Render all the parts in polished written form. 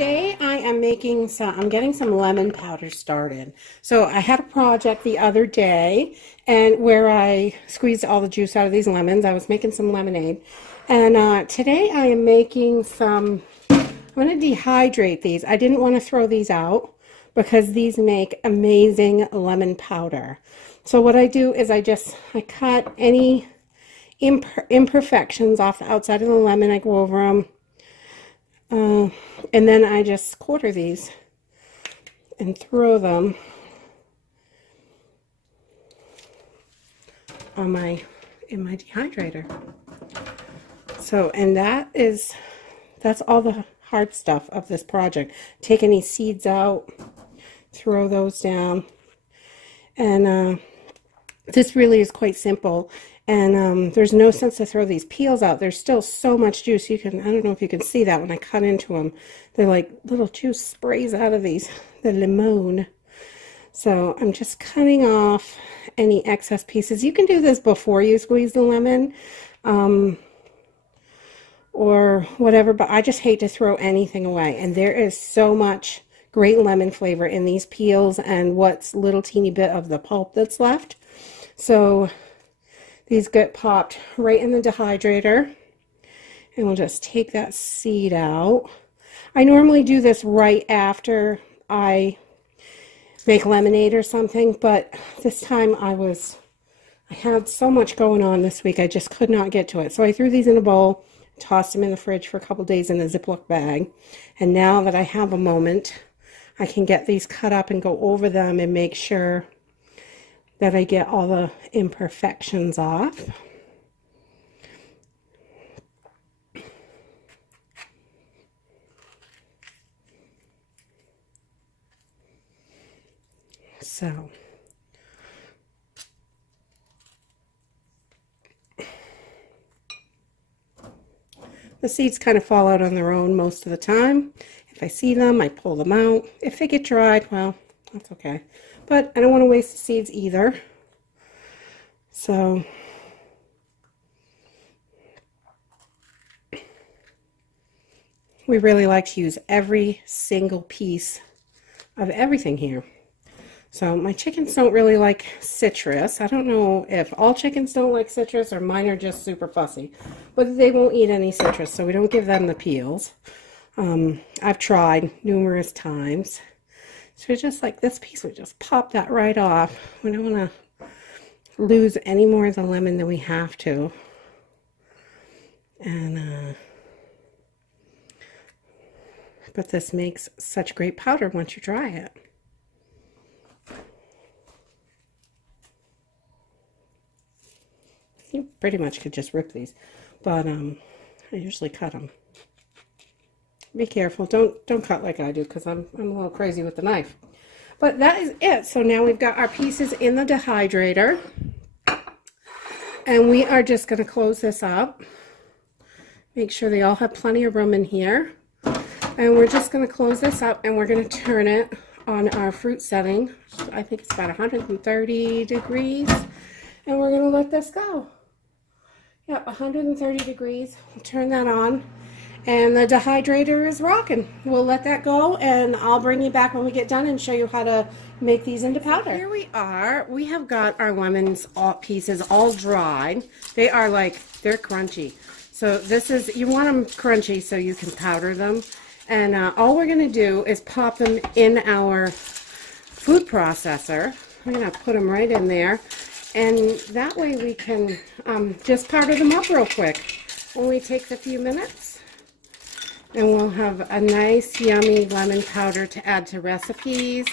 today I am I'm getting some lemon powder started. So I had a project the other day and where I squeezed all the juice out of these lemons. I was making some lemonade. And today I am making I'm going to dehydrate these. I didn't want to throw these out because these make amazing lemon powder. So what I do is I cut any imperfections off the outside of the lemon. I go over them. And then I just quarter these and throw them in my dehydrator. So, and that's all the hard stuff of this project. Take any seeds out, throw those down, and this really is quite simple. And there's no sense to throw these peels out. There's still so much juice. I don't know if you can see that when I cut into them. They're like little juice sprays out of the lemon. So I'm just cutting off any excess pieces. You can do this before you squeeze the lemon or whatever, but I just hate to throw anything away. And there is so much great lemon flavor in these peels and what's little teeny bit of the pulp that's left. So these get popped right in the dehydrator, and we'll just take that seed out. I normally do this right after I make lemonade or something, but this time I had so much going on this week, I just could not get to it. So I threw these in a bowl, tossed them in the fridge for a couple days in a Ziploc bag, and now that I have a moment, I can get these cut up and go over them and make sure that I get all the imperfections off. So, the seeds kind of fall out on their own most of the time. If I see them, I pull them out. If they get dried, well, that's okay. But I don't want to waste the seeds either. So we really like to use every single piece of everything here. So my chickens don't really like citrus. I don't know if all chickens don't like citrus or mine are just super fussy. But they won't eat any citrus, so we don't give them the peels. I've tried numerous times. So just like this piece, we just pop that right off. We don't want to lose any more of the lemon than we have to. And but this makes such great powder once you dry it. You pretty much could just rip these, but I usually cut them. Be careful. Don't cut like I do, because I'm a little crazy with the knife. But that is it. So now we've got our pieces in the dehydrator. And we are just going to close this up. Make sure they all have plenty of room in here. And we're just going to close this up and we're going to turn it on our fruit setting. I think it's about 130 degrees. And we're going to let this go. Yep, 130 degrees. We'll turn that on. And the dehydrator is rocking. We'll let that go, and I'll bring you back when we get done and show you how to make these into powder. Here we are. We have got our lemons pieces all dried. They're crunchy. So this is, you want them crunchy so you can powder them. And all we're going to do is pop them in our food processor. I'm going to put them right in there. And that way we can just powder them up real quick. Only takes a few minutes. And we'll have a nice, yummy lemon powder to add to recipes.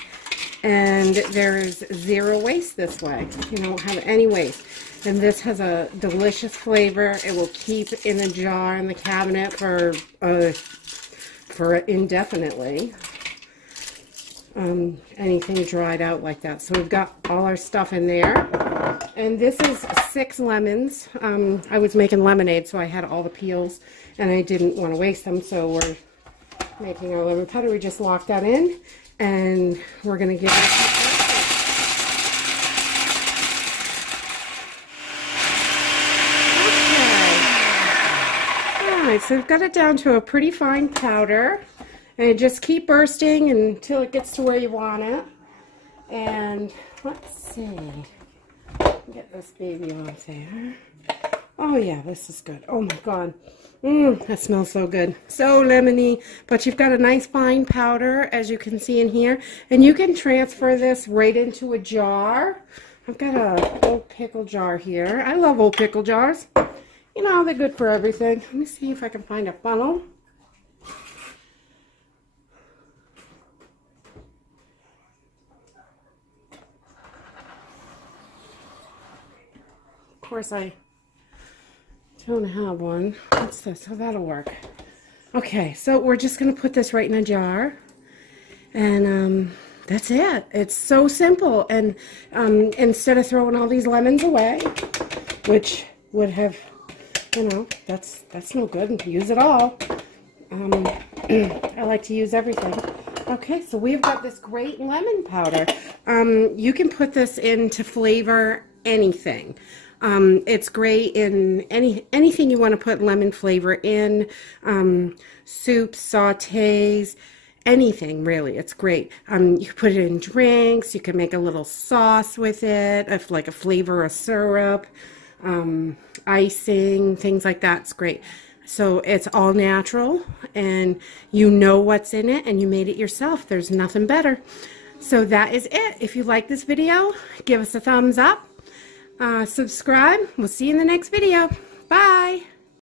And there's zero waste this way. You don't have any waste. And this has a delicious flavor. It will keep in a jar in the cabinet for indefinitely. Anything dried out like that. So we've got all our stuff in there. And this is 6 lemons. I was making lemonade, so I had all the peels, and I didn't want to waste them, so we're making our lemon powder. We just lock that in, and we're going to give it a Okay. Alright, so we've got it down to a pretty fine powder. And just keep bursting until it gets to where you want it. And let's see. Get this baby off there. Oh yeah, this is good. Oh my God. That smells so good. So lemony. But you've got a nice fine powder, as you can see in here. And you can transfer this right into a jar. I've got a old pickle jar here. I love old pickle jars. You know, they're good for everything. Let me see if I can find a funnel. Of course, I don't have one. What's this? Oh, that'll work. Okay, so we're just going to put this right in a jar. And that's it. It's so simple. And instead of throwing all these lemons away, which would have, you know, that's no good. Use it all. I like to use everything. Okay, so we've got this great lemon powder. You can put this in to flavor anything. It's great in anything you want to put lemon flavor in, soups, sautés, anything really. It's great. You can put it in drinks. You can make a little sauce with it, if like a flavor of syrup, icing, things like that. It's great. So it's all natural, and you know what's in it, and you made it yourself. There's nothing better. So that is it. If you like this video, give us a thumbs up. Subscribe. We'll see you in the next video. Bye.